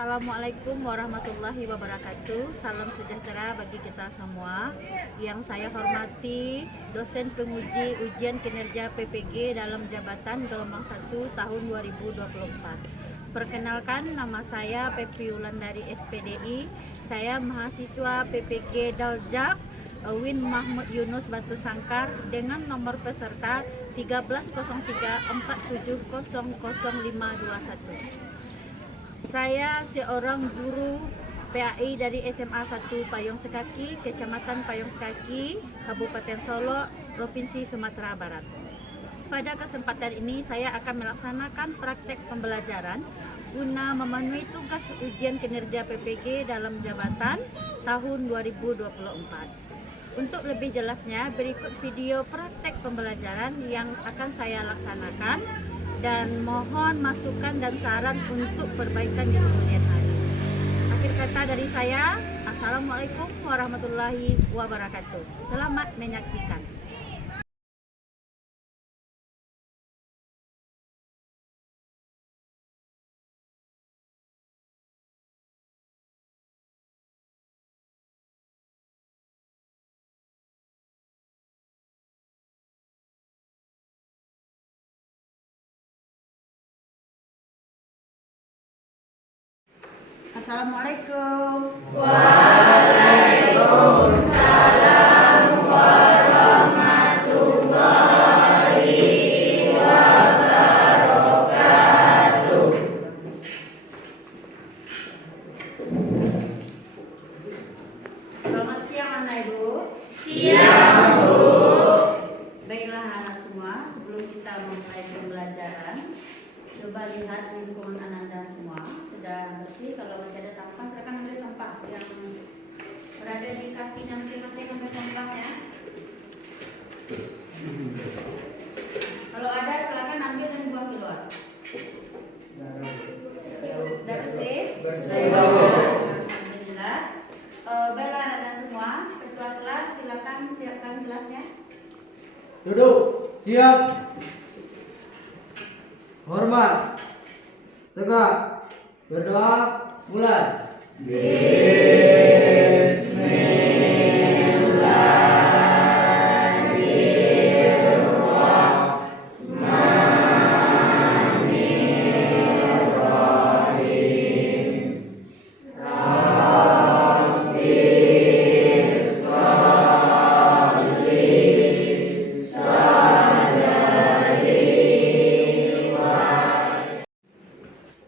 Assalamualaikum warahmatullahi wabarakatuh. Salam sejahtera bagi kita semua. Yang saya hormati dosen penguji ujian kinerja PPG dalam jabatan gelombang 1 tahun 2024. Perkenalkan, nama saya Pepi Wulandari SPDI. Saya mahasiswa PPG Daljak Win Mahmud Yunus Batu Sangkar dengan nomor peserta 130347000521. Saya seorang guru PAI dari SMA 1 Payung Sekaki, Kecamatan Payung Sekaki, Kabupaten Solo, Provinsi Sumatera Barat. Pada kesempatan ini saya akan melaksanakan praktek pembelajaran guna memenuhi tugas ujian kinerja PPG dalam jabatan tahun 2024. Untuk lebih jelasnya, berikut video praktek pembelajaran yang akan saya laksanakan dan mohon masukan dan saran untuk perbaikan di kemudian hari. Akhir kata dari saya, Assalamualaikum warahmatullahi wabarakatuh. Selamat menyaksikan. Assalamualaikum. Waalaikumsalam warahmatullahi wabarakatuh. Selamat siang anak ibu. Siang, Bu. Baiklah anak semua, sebelum kita memulai pembelajaran, coba lihat lingkungan Ananda semua sudah bersih. Kalau masih ada sampah, silakan ambil sampah yang berada di kakinya masing-masing, ambil sampahnya. Kalau ada, silakan ambil dan buang keluar. Sudah bersih? Bersih. Alhamdulillah. Baiklah anak semua, ketua kelas silakan siapkan kelasnya. Duduk, siap. Hormat. Tegak. Berdoa, mulai.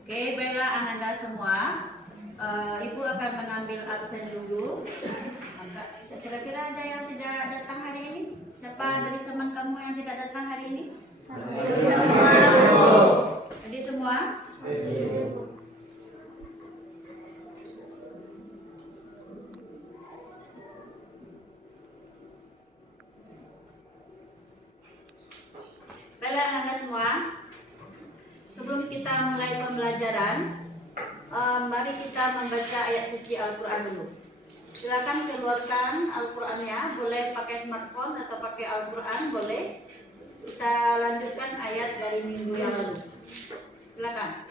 Oke, baiklah Ananda semua. Ibu akan mengambil absen dulu. Kira-kira ada yang tidak datang hari ini? Siapa dari teman kamu yang tidak datang hari ini? Jadi semua? Baiklah Anda semua, sebelum kita mulai pembelajaran, mari kita membaca ayat suci Al-Quran dulu. Silakan keluarkan Al-Qurannya, boleh pakai smartphone atau pakai Al-Quran, boleh. Kita lanjutkan ayat dari minggu yang lalu. Silakan.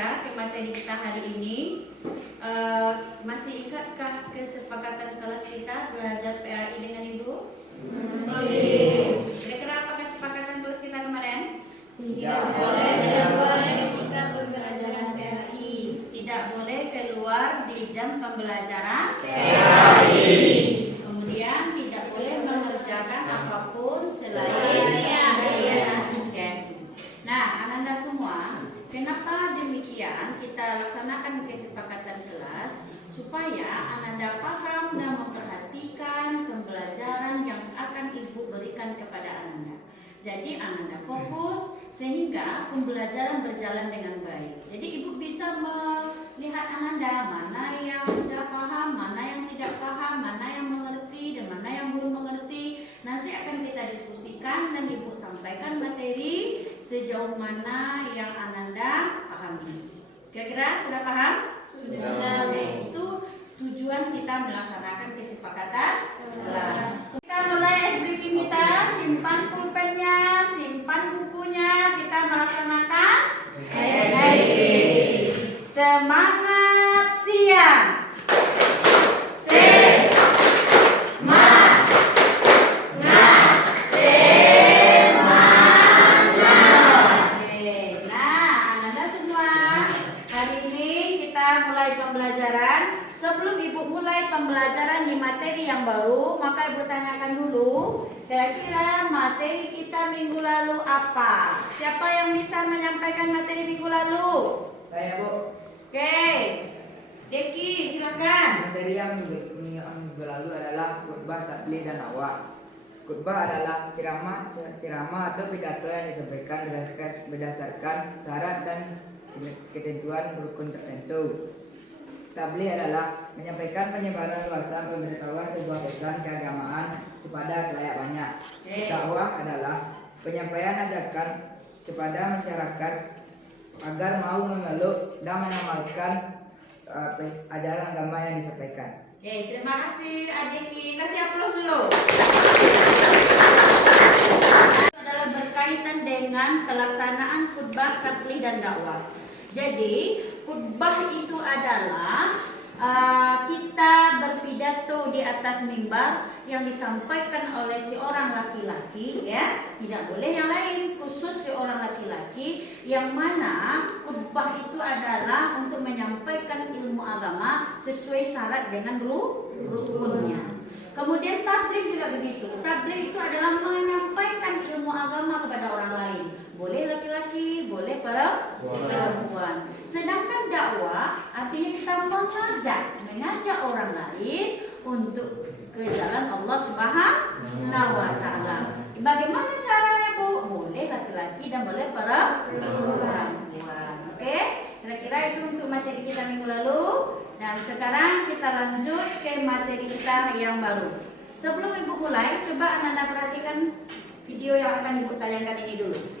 kita ke materi kita hari ini. Masih ingatkah kesepakatan kelas kita belajar PAI dengan Ibu? Masih. Kira-kira apa kesepakatan kelas kita kemarin? Tidak boleh keluar ketika pembelajaran PAI. Tidak boleh keluar di jam pembelajaran PAI. Kemudian tidak boleh mengerjakan apapun selain kegiatan. Nah, Ananda semua, kenapa demikian kita laksanakan kesepakatan kelas supaya Ananda paham dan memperhatikan pembelajaran yang akan Ibu berikan kepada Ananda. Jadi Ananda fokus sehingga pembelajaran berjalan dengan baik. Jadi Ibu bisa melihat Ananda mana yang sudah paham, mana yang tidak paham, mana yang mengerti dan mana yang belum mengerti. Nanti akan kita diskusikan dan Ibu sampaikan materi sejauh mana yang Ananda pahami. Kira-kira sudah paham? Sudah. Oke, itu tujuan kita melaksanakan kesepakatan kelas. Kita mulai briefing kita, simpan pulpennya, simpan bukunya, kita melaksanakan SBK. Semangat siang. Pembelajaran. Sebelum Ibu mulai pembelajaran di materi yang baru, maka Ibu tanyakan dulu, kira-kira materi kita minggu lalu apa? Siapa yang bisa menyampaikan materi minggu lalu? Saya, Bu. Oke, Deki silakan. Materi yang minggu lalu adalah khutbah, taklim, dan dakwah. Khutbah adalah ceramah atau pidato yang disampaikan berdasarkan syarat dan ketentuan rukun tertentu. Tabligh adalah menyampaikan penyebaran luasan pemberitahuan sebuah pesan keagamaan kepada khalayak banyak. Dakwah adalah penyampaian ajakan kepada masyarakat agar mau memeluk dan mengamalkan ajaran agama yang disampaikan. Oke, terima kasih Adiki. Kasih aplaus dulu. Adalah berkaitan dengan pelaksanaan khutbah, tabligh, dan dakwah. Jadi khutbah itu adalah kita berpidato di atas mimbar yang disampaikan oleh seorang laki-laki, ya, tidak boleh yang lain, khusus seorang laki-laki, yang mana khutbah itu adalah untuk menyampaikan ilmu agama sesuai syarat dengan rukunnya. Kemudian tabligh juga begitu. Tabligh itu adalah menyampaikan ilmu agama kepada orang lain. Boleh laki-laki, boleh perempuan. Sedangkan dakwah artinya kita mengajak orang lain untuk ke jalan Allah Subhanahu wa Ta'ala. Bagaimana caranya, Bu? Boleh laki-laki dan boleh perempuan. Oke? Kira-kira itu untuk materi kita minggu lalu. Dan sekarang kita lanjut ke materi kita yang baru. Sebelum Ibu mulai, coba Ananda perhatikan video yang akan Ibu tayangkan ini dulu.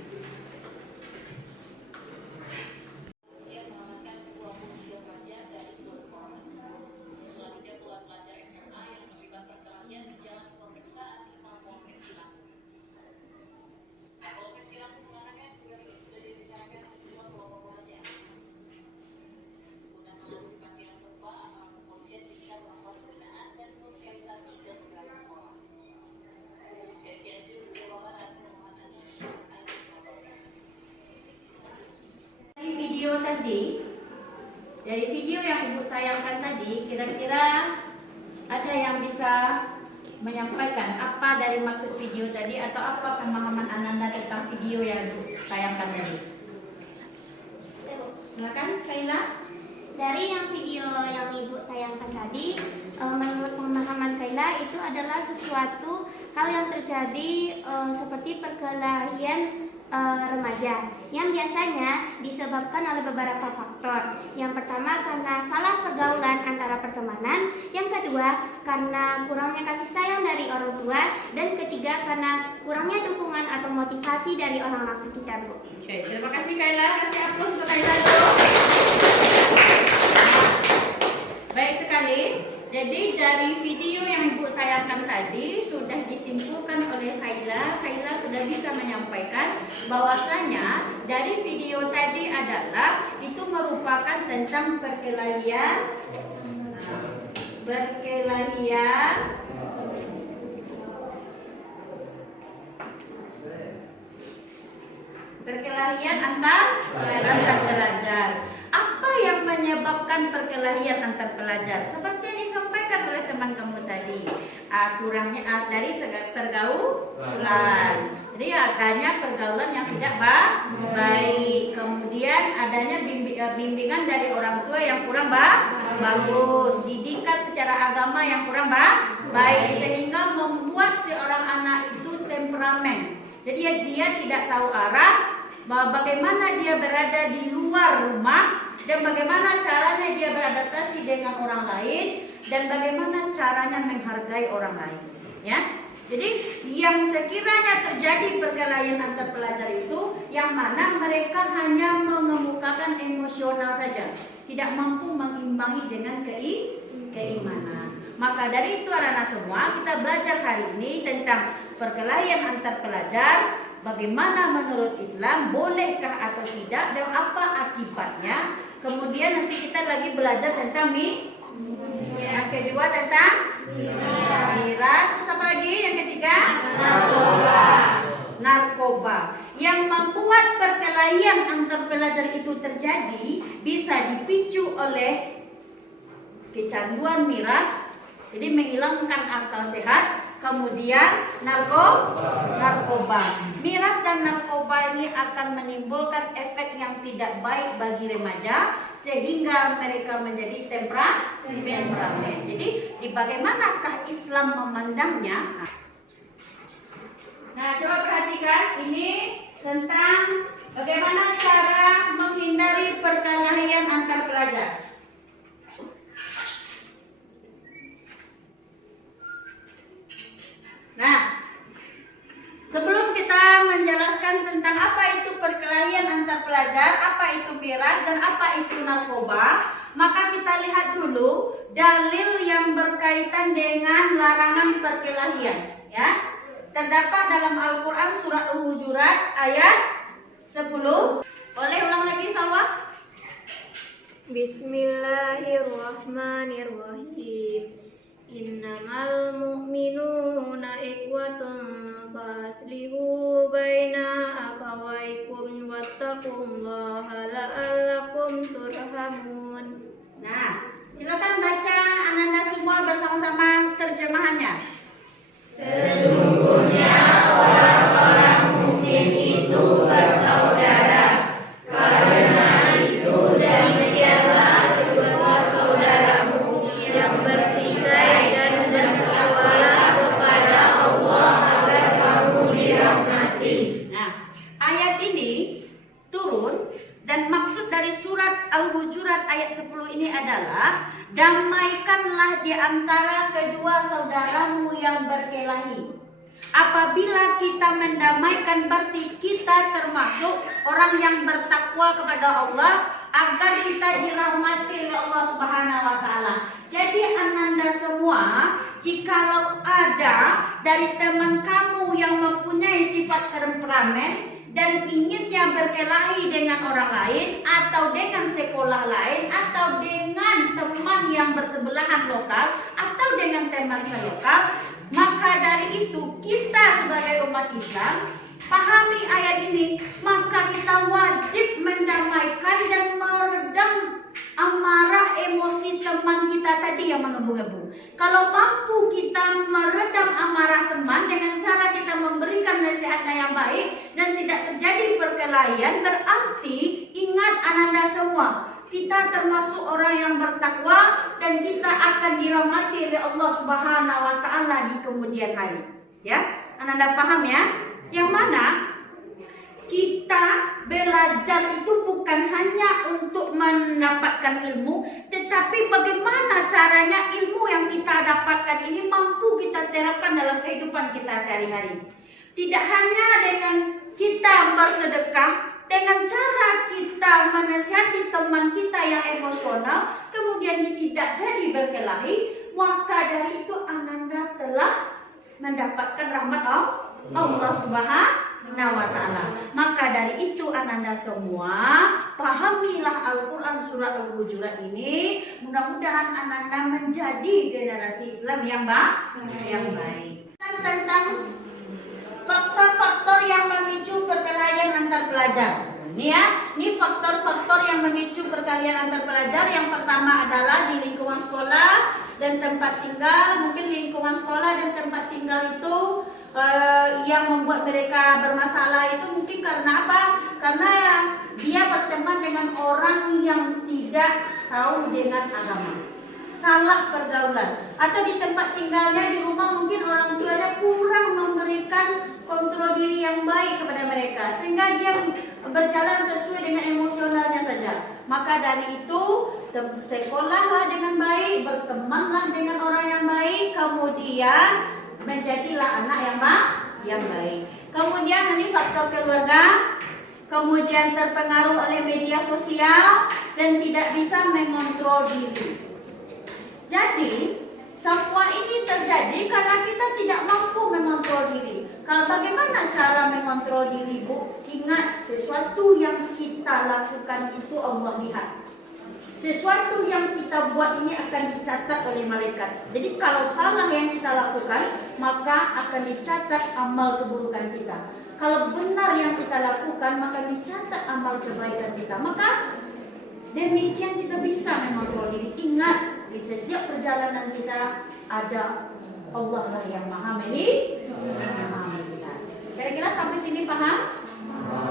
Dari video yang Ibu tayangkan tadi, kira-kira ada yang bisa menyampaikan apa dari maksud video tadi atau apa pemahaman Ananda tentang video yang Ibu tayangkan tadi? Silakan, Kaila. Dari yang video yang Ibu tayangkan tadi, menurut pemahaman Kaila itu adalah sesuatu hal yang terjadi seperti perkelahian remaja yang biasanya disebabkan oleh beberapa faktor. Yang pertama karena salah pergaulan antara pertemanan, yang kedua karena kurangnya kasih sayang dari orang tua, dan ketiga karena kurangnya dukungan atau motivasi dari orang-orang sekitar, Bu. Oke, terima kasih Kaila. Kasih aplaus untuk Kaila dulu. Baik sekali. Jadi dari video yang Ibu tayangkan tadi sudah disimpulkan oleh Kaila. Kaila sudah bisa menyampaikan bahwasanya dari video tadi adalah itu merupakan tentang perkelahian antar pelajar. Apa yang menyebabkan perkelahian antar pelajar? Seperti yang disampaikan oleh teman kamu tadi, kurangnya dari pergaulan. Jadi adanya pergaulan yang tidak baik, kemudian adanya bimbingan dari orang tua yang kurang bagus, didikan secara agama yang kurang baik, sehingga membuat seorang anak itu temperamen. Jadi dia tidak tahu arah, bagaimana dia berada di luar rumah, dan bagaimana caranya dia beradaptasi dengan orang lain, dan bagaimana caranya menghargai orang lain. Ya, jadi yang sekiranya terjadi perkelahian antar pelajar itu, yang mana mereka hanya mengemukakan emosional saja, tidak mampu mengimbangi dengan keimanan. Maka dari itu anak-anak semua, kita belajar hari ini tentang perkelahian antar pelajar. Bagaimana menurut Islam, bolehkah atau tidak, dan apa akibatnya. Kemudian nanti kita lagi belajar tentang yang kedua tentang miras. Terus apa lagi? Yang ketiga narkoba. Yang membuat perkelahian antar pelajar itu terjadi bisa dipicu oleh kecanduan miras, jadi menghilangkan akal sehat. Kemudian narkoba. Miras dan narkoba ini akan menimbulkan efek yang tidak baik bagi remaja, sehingga mereka menjadi temperamen. Jadi bagaimanakah Islam memandangnya? Nah, coba perhatikan ini tentang bagaimana cara menghindari perkelahian antar pelajar. Nah, sebelum kita menjelaskan tentang apa itu perkelahian antar pelajar, apa itu miras, dan apa itu narkoba, maka kita lihat dulu dalil yang berkaitan dengan larangan perkelahian. Ya, terdapat dalam Al-Quran surat Al-Hujurat ayat 10. Boleh ulang lagi, Salwa? Bismillahirrahmanirrahim. Innamal mu'minuna ikhwatun faslihu baina akhawaykum wattaqullaha la'allakum turhamun. Nah, silakan baca Ananda semua bersama-sama terjemahannya. Sesungguhnya orang-orang mukmin itu bersaudara. Karena itu demikianlah kedua saudaramu yang bertikai dan bertakwalah kepada Allah agar kamu dirahmati. Nah, ayat ini turun dan maksud dari surat Al-Hujurat ayat 10 ini adalah damaikanlah di antara kedua saudaramu yang berkelahi. Apabila kita mendamaikan, berarti kita termasuk orang yang bertakwa kepada Allah agar kita dirahmati oleh Allah Subhanahu wa taala. Jadi Ananda semua, jikalau ada dari teman kamu yang mempunyai sifat temperamen dan inginnya berkelahi dengan orang lain, atau dengan sekolah lain, atau dengan teman yang bersebelahan lokal, atau dengan teman selokal, maka dari itu kita sebagai umat Islam pahami ayat ini, maka kita wajib mendamaikan dan meredam amarah emosi teman kita tadi yang menggebu-gebu. Kalau mampu kita meredam amarah teman dengan cara kita memberikan nasihatnya yang baik dan tidak terjadi perkelahian, berarti ingat Ananda semua, kita termasuk orang yang bertakwa dan kita akan dirahmati oleh Allah Subhanahu wa taala di kemudian hari. Ya, Ananda paham ya? Yang mana kita belajar itu bukan hanya untuk mendapatkan ilmu, tetapi bagaimana caranya ilmu yang kita dapatkan ini mampu kita terapkan dalam kehidupan kita sehari-hari. Tidak hanya dengan kita bersedekah, dengan cara kita menasihati teman kita yang emosional, kemudian tidak jadi berkelahi, maka dari itu Ananda telah mendapatkan rahmat Allah wa ta'ala. Maka dari itu ananda semua pahamilah Al-Quran surah Al-Hujurat ini. Mudah-mudahan ananda menjadi generasi Islam yang baik. Tentang faktor-faktor yang memicu perkelahian antar pelajar. Ini faktor-faktor yang memicu perkelahian antar pelajar. Yang pertama adalah di lingkungan sekolah dan tempat tinggal. Mungkin lingkungan sekolah dan tempat tinggal itu yang membuat mereka bermasalah itu mungkin karena apa? Karena dia berteman dengan orang yang tidak tahu dengan agama, salah pergaulan, atau di tempat tinggalnya di rumah mungkin orang tuanya kurang memberikan kontrol diri yang baik kepada mereka, sehingga dia berjalan sesuai dengan emosionalnya saja. Maka dari itu sekolahlah dengan baik, bertemanlah dengan orang yang baik, kemudian menjadilah anak yang baik. Kemudian ini faktor keluarga, kemudian terpengaruh oleh media sosial dan tidak bisa mengontrol diri. Jadi semua ini terjadi karena kita tidak mampu mengontrol diri. Kalau bagaimana cara mengontrol diri, Bu? Ingat, sesuatu yang kita lakukan itu Allah lihat. Sesuatu yang kita buat ini akan dicatat oleh malaikat. Jadi kalau salah yang kita lakukan, maka akan dicatat amal keburukan kita. Kalau benar yang kita lakukan, maka dicatat amal kebaikan kita. Maka demikian kita bisa mengontrol diri. Ingat, di setiap perjalanan kita ada Allah lah yang maha melihat. Kira-kira sampai sini paham?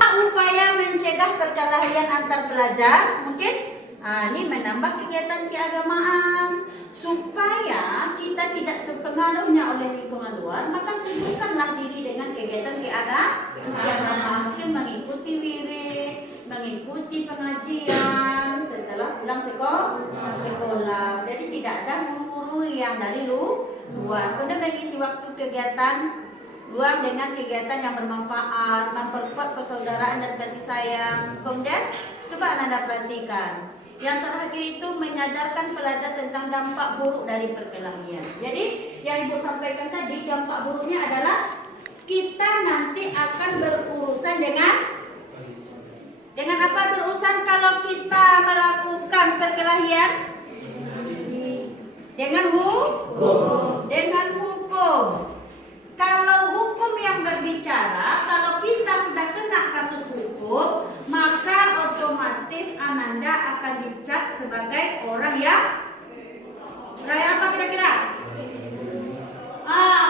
Upaya mencegah perkelahian antar pelajar, mungkin ini menambah kegiatan keagamaan supaya kita tidak terpengaruhnya oleh lingkungan luar. Maka sibukkanlah diri dengan kegiatan keagamaan, mungkin mengikuti wirid, mengikuti pengajian setelah pulang sekolah. Jadi tidak ada guru-guru yang dari luar. Kemudian mengisi waktu kegiatan luang dengan kegiatan yang bermanfaat, memperkuat persaudaraan dan kasih sayang. Kemudian coba Anda perhatikan. Yang terakhir itu menyadarkan pelajar tentang dampak buruk dari perkelahian. Jadi yang Ibu sampaikan tadi, dampak buruknya adalah kita nanti akan berurusan dengan apa berurusan kalau kita melakukan perkelahian? Dengan hukum. Kalau hukum yang berbicara, kalau kita sudah kena kasus hukum, maka otomatis Ananda akan dicap sebagai orang yang apa kira-kira?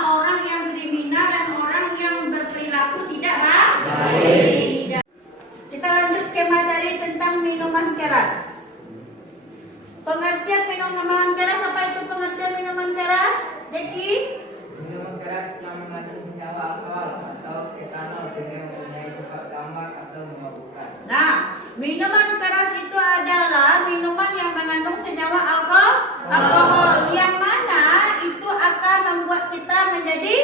Orang yang kriminal dan orang yang berperilaku tidak baik. Kita lanjut ke materi tentang minuman keras. Pengertian minuman keras, apa itu pengertian minuman keras? Deki? Minuman keras yang mengandung senyawa alkohol atau etanol sehingga mempunyai sifat gambar atau memabukkan. Nah, minuman keras itu adalah minuman yang mengandung senyawa alkohol yang mana itu akan membuat kita menjadi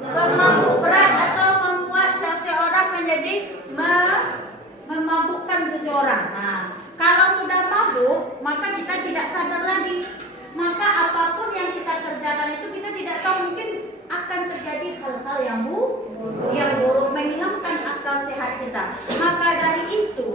pemabuk berat atau membuat seseorang menjadi memabukkan seseorang. Nah, kalau sudah mabuk, maka kita tidak sadar lagi. Maka apapun yang kita kerjakan itu kita tidak tahu, mungkin akan terjadi hal-hal yang buruk, menghilangkan akal sehat kita. Maka dari itu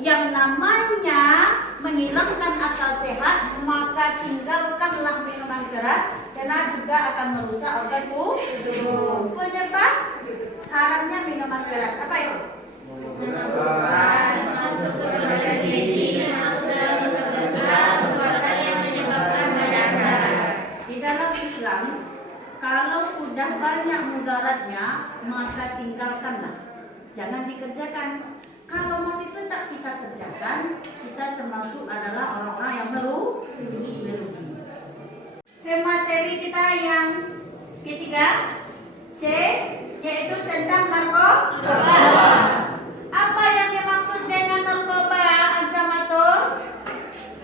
yang namanya menghilangkan akal sehat, maka tinggalkanlah minuman keras karena juga akan merusak organ tubuh. Penyebab haramnya minuman keras apa itu? Di dalam Islam, kalau sudah banyak mudaratnya, maka tinggalkanlah, jangan dikerjakan. Kalau masih tetap kita kerjakan, kita termasuk adalah orang-orang yang merugi. Materi kita yang ketiga, C, yaitu tentang narkoba. Apa yang dimaksud dengan narkoba, Azamatul?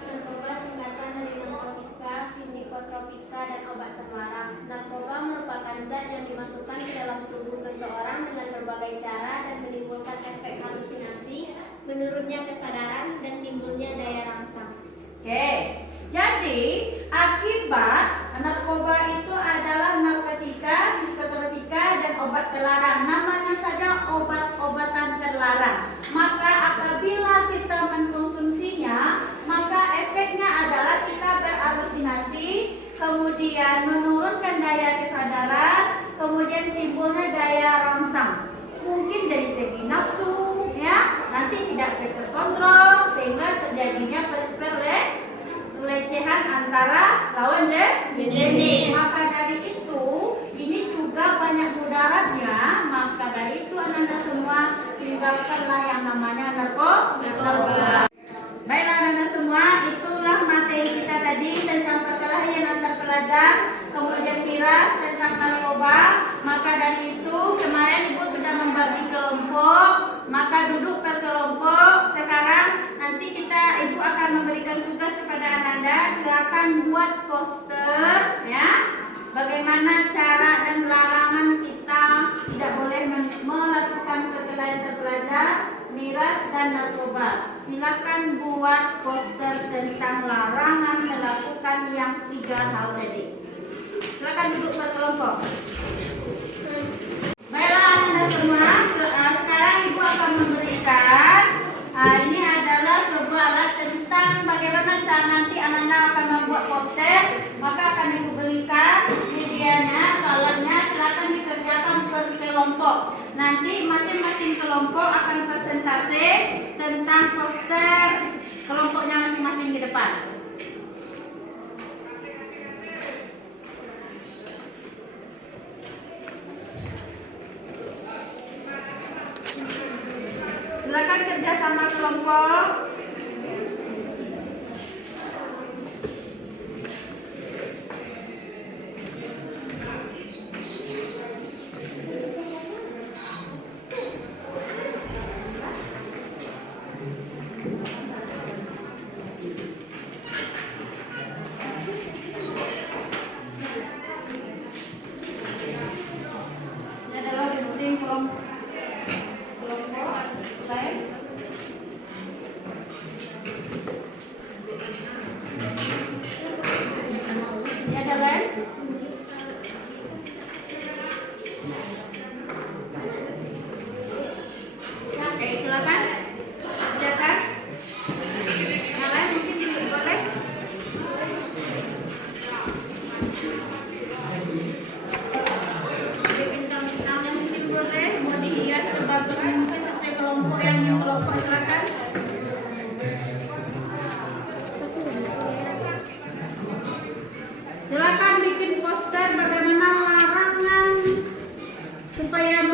Narkoba singkatan dari narkotika, psikotropika, dan obat terlarang. Narkoba merupakan zat yang dimasukkan ke dalam tubuh seseorang dengan berbagai cara dan menimbulkan efek halusinasi, menurunnya kesadaran, dan timbulnya daya rangsang. Oke, jadi akibat narkoba itu adalah narkotika, psikotropika, dan obat terlarang. Namanya saja obat-obatan terlarang. Maka apabila kita mengkonsumsinya, maka efeknya adalah kita berhalusinasi, kemudian menurunkan daya kesadaran, kemudian timbulnya daya rangsang. Mungkin dari segi nafsu, ya, nanti tidak terkontrol sehingga terjadinya pelecehan antara lawan jenis. Maka dari itu, ini juga banyak mudaratnya. Maka dari itu anak-anak semua tinggalkanlah yang namanya narkoba. Baiklah anak-anak semua, itulah materi kita tadi tentang perkelahian antar pelajar, kemudian miras tentang narkoba. Maka dari itu kemarin Ibu sudah membagi kelompok, maka duduk per kelompok. Sekarang nanti Ibu akan memberikan tugas kepada anak-anak. Silakan buat poster, ya. Bagaimana cara dan larangan kita tidak boleh melakukan perkelahian antar pelajar, miras dan narkoba. Silakan buat poster tentang larangan melakukan yang 3 hal tadi. Silakan duduk per kelompok. Baiklah anak-anak semua, sekarang Ibu akan memberikan ini adalah sebuah alat tentang bagaimana cara nanti anak-anak akan membuat poster. Maka akan Ibu berikan medianya atau alatnya. Silakan dikerjakan per kelompok. Nanti masing-masing kelompok akan presentasi tentang poster kelompoknya masing-masing di depan. Silakan kerja sama kelompok. Ini adalah dibuding kelompok. Baik. Ini ada lem. Oke, silakan. Kerjakan. Yang lain mungkin boleh. Di bintang-bintangnya mungkin boleh. Mau dihias sebagus mungkin sesuai kelompok yang kelompok. Silakan. Silakan bikin poster bagaimana larangan supaya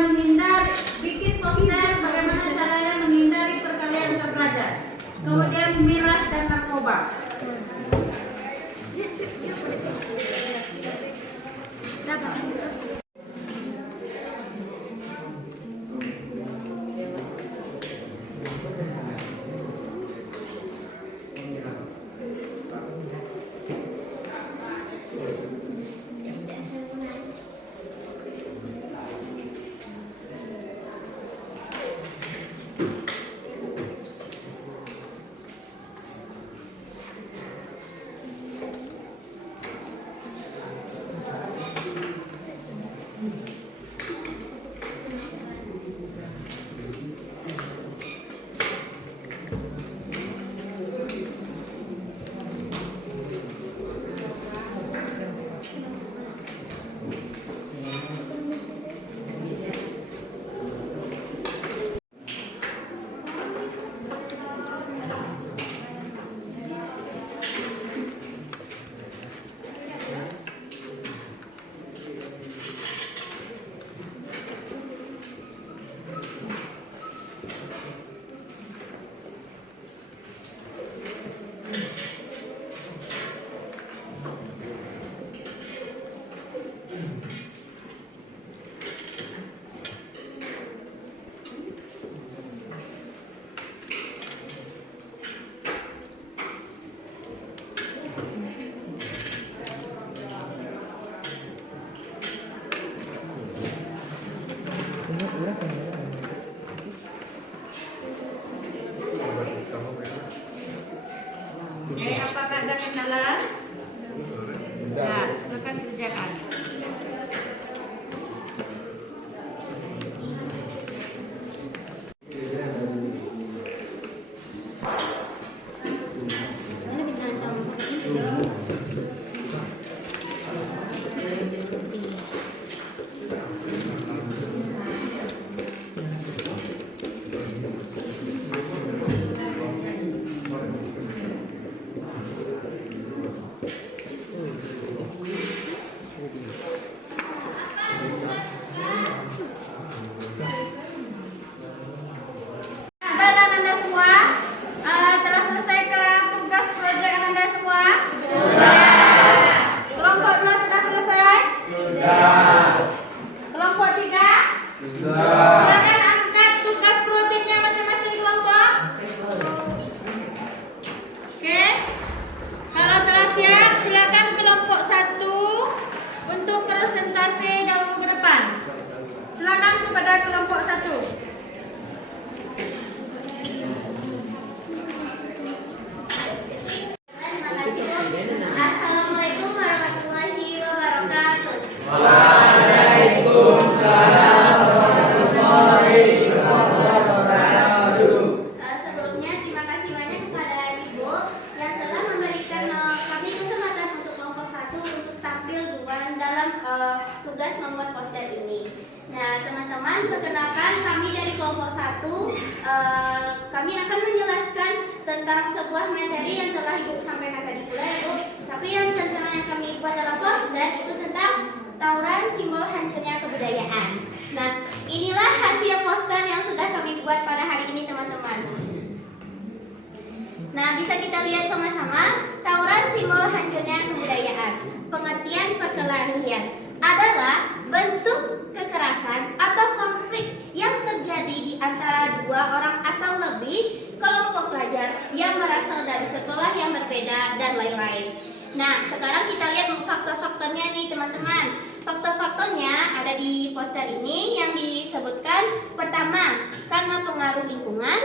bikin poster bagaimana caranya menghindari perkelahian antar pelajar. Kemudian miras dan narkoba. Apakah ada kendala? Ya, silakan kerjakan. tentang sebuah materi yang telah Ibu sampaikan tadi pula ya Bu. Tapi yang tentang yang kami buat dalam poster itu tentang tawuran simbol hancurnya kebudayaan. Nah, inilah hasil poster yang sudah kami buat pada hari ini teman-teman. Nah, bisa kita lihat sama-sama, tawuran simbol hancurnya kebudayaan. Pengertian perkelahian adalah bentuk kekerasan atau konflik yang terjadi di antara dua orang atau lebih kelompok pelajar yang berasal dari sekolah yang berbeda dan lain-lain. Nah, sekarang kita lihat faktor-faktornya nih teman-teman. Faktor-faktornya ada di poster ini yang disebutkan. Pertama, karena pengaruh lingkungan.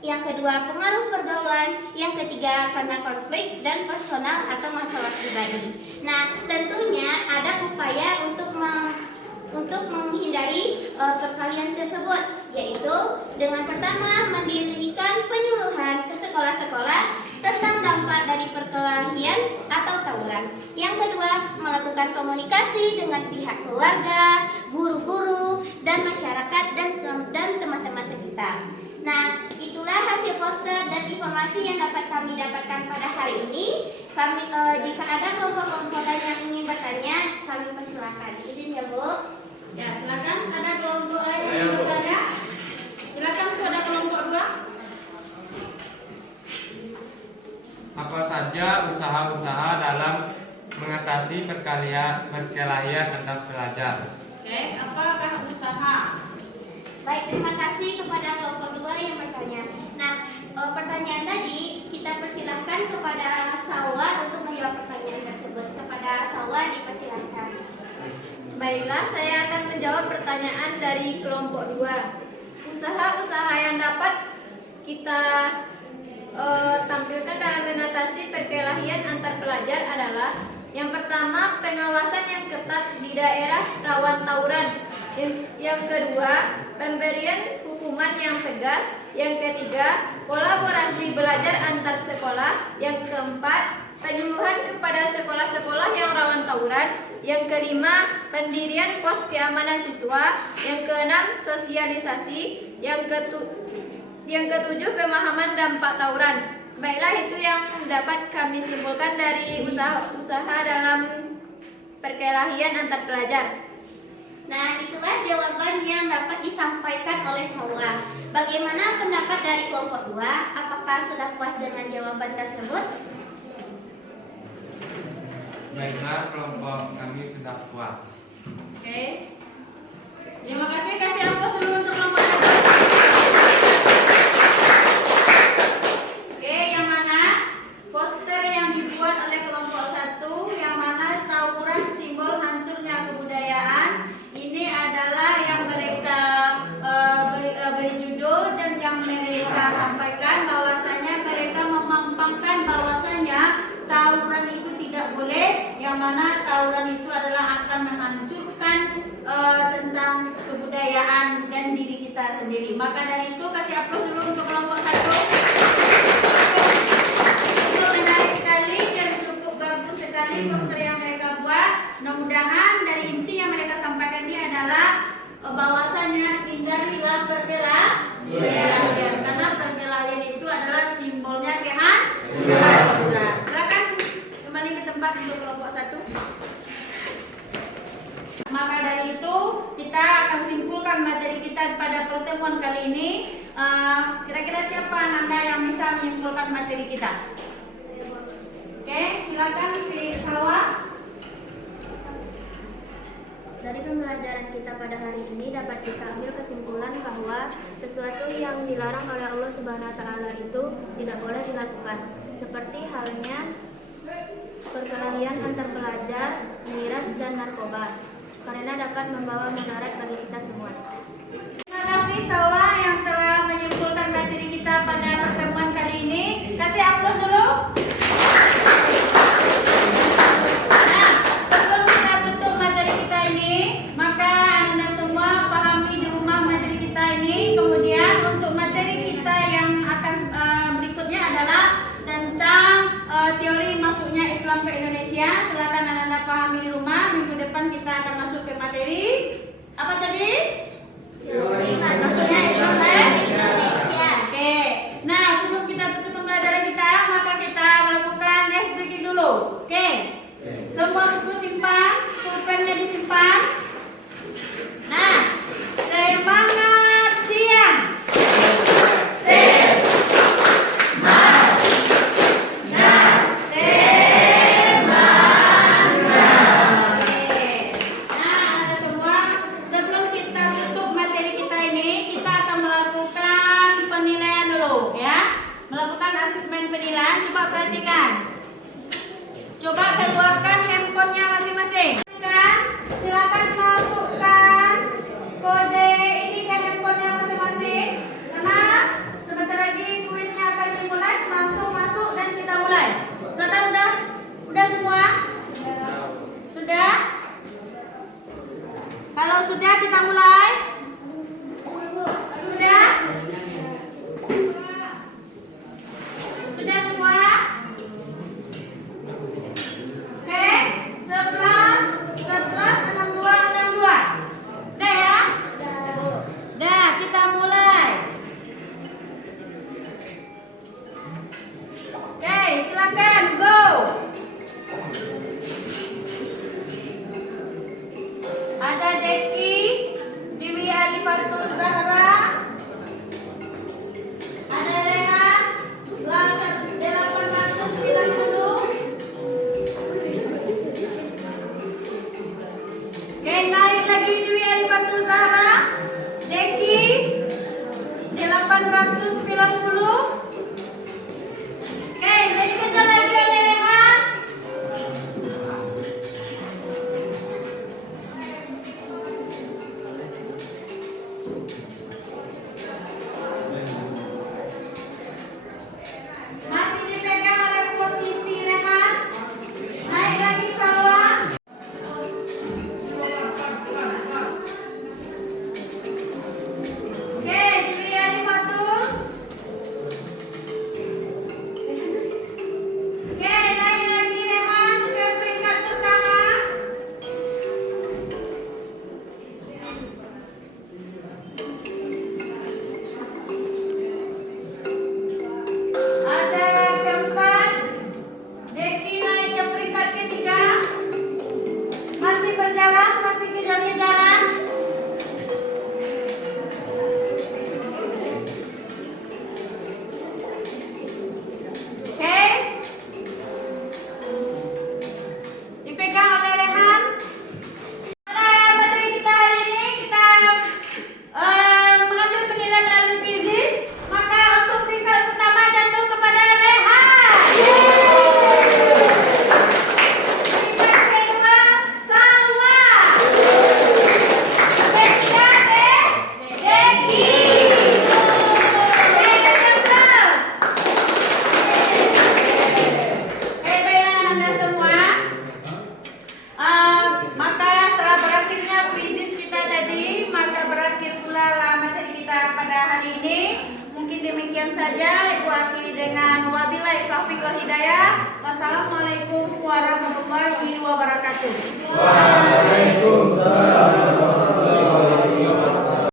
Yang kedua, pengaruh pergaulan. Yang ketiga, karena konflik dan personal atau masalah pribadi. Nah, tentunya ada upaya untuk menghindari perkelahian tersebut, yaitu dengan pertama mendirikan penyuluhan ke sekolah-sekolah tentang dampak dari perkelahian atau tawuran. Yang kedua, melakukan komunikasi dengan pihak keluarga, guru-guru, dan masyarakat dan teman-teman sekitar. Nah, itulah hasil poster dan informasi yang dapat kami dapatkan pada hari ini. Jika ada kelompok-kelompok yang ingin bertanya, kami persilakan. Izin ya Bu. Ya, silakan. Ada kelompok lain yang ingin bertanya? Silakan kepada kelompok 2. Apa saja usaha-usaha dalam mengatasi perkelahian antar pelajar? Oke, apakah usaha? Baik, terima kasih kepada kelompok 2 yang bertanya. Nah, pertanyaan tadi kita persilahkan kepada Salwa untuk menjawab pertanyaan tersebut. Kepada Salwa dipersilahkan. Baiklah, saya akan menjawab pertanyaan dari kelompok 2. Usaha-usaha yang dapat kita tampilkan dalam mengatasi perkelahian antar pelajar adalah yang pertama, pengawasan yang ketat di daerah rawan tawuran. Yang kedua, pemberian hukuman yang tegas. Yang ketiga, kolaborasi belajar antar sekolah. Yang keempat, penyuluhan kepada sekolah-sekolah yang rawan tawuran. Yang kelima, pendirian pos keamanan siswa. Yang keenam, sosialisasi. Yang ketujuh, pemahaman dampak tawuran. Baiklah, itu yang dapat kami simpulkan dari usaha-usaha dalam perkelahian antar pelajar. Nah, itulah jawaban yang dapat disampaikan oleh Salwa. Bagaimana pendapat dari kelompok 2? Apakah sudah puas dengan jawaban tersebut? Baiklah, kelompok kami sudah puas. Oke. Terima kasih. Kasih aplaus dulu untuk kelompok 1. Oke, yang mana poster yang dibuat oleh kelompok 1 yang mana tawuran simbol hancurnya kebudayaan. Ini adalah yang mereka beri judul dan yang mereka sampaikan bahwasanya mereka memampangkan bahwasanya tawuran itu tidak boleh, yang mana tawuran itu adalah akan menghancurkan tentang kebudayaan dan diri kita sendiri. Maka dari itu kasih aplaus dulu untuk kelompok 1. Cukup menarik sekali dan cukup bagus sekali poster yang mereka buat. Mudah-mudahan dari inti yang mereka sampaikan ini adalah bahwasanya hindarilah perkelahian, karena perkelahian itu adalah simbolnya kehancuran. Silakan kembali ke tempat untuk kelompok 1. Maka dari itu kita akan simpulkan materi kita pada pertemuan kali ini. Kira-kira siapa Anda yang bisa menyimpulkan materi kita? Oke, silakan si Salwa. Dari pembelajaran kita pada hari ini dapat kita ambil kesimpulan bahwa sesuatu yang dilarang oleh Allah Subhanahu wa taala itu tidak boleh dilakukan. Seperti halnya perkelahian antar pelajar, miras dan narkoba. Karena dapat membawa mudarat bagi kita semua. Terima kasih Salwa yang telah menyimpulkan materi kita pada pertemuan kali ini. Kasih aplaus dulu. Nah, sebelum kita tutup materi kita ini, maka Anda semua pahami di rumah materi kita ini. Kemudian untuk materi kita yang akan berikutnya adalah tentang teori masuknya Islam ke Indonesia. Silakan Anda pahami di rumah. Minggu depan kita akan masuk ke materi apa tadi? Teori masuknya Islam ke Indonesia. Oke. Nah, sebelum kita tutup pembelajaran kita semua buku simpan, pulpennya disimpan. Nah, semangat siang. Coba keluarkan handphonenya masing-masing. Silakan masukkan kode ini ke handphonenya masing-masing. Karena sebentar lagi kuisnya akan dimulai. Langsung masuk dan kita mulai. Silakan udah semua? Sudah? Kalau sudah kita mulai. Sudah? Sudah semua? Oke, 11, 62. Udah ya? Udah, kita mulai. Oke, silakan go. Ada Deki, Dewi Arifatul Zahra, ada Rehan, 890. Oke, naik lagi Dewi Arifatul Zahra, Deki, 890. Oke, jadi kejar lagi oleh Rehan. Masih dipegang oleh posisi Rehan. Naik lagi Salwa. Oke, Dewi Arifatul. Oke, naik lagi Rehan ke peringkat pertama. Ada keempat, Deki naik ke peringkat ketiga. Masih berjalan, masih kejar-kejaran. Oke, dipegang oleh Rehan. Pada materi kita hari ini kita mengambil penilaian melalui quizzes. Maka untuk peringkat pertama jatuh kepada Rehan. Peringkat kedua Salwa. Ketiga Deki. Ke-11. Oke, baiklah Anda semua. Maka setelah berakhirnya quizzes kita tadi, maka berakhir pula materi kita pada hari ini. Mungkin demikian saja. Ibu akhiri dengan wabillahi taufiq wal hidayah. Wassalamualaikum warahmatullahi wabarakatuh.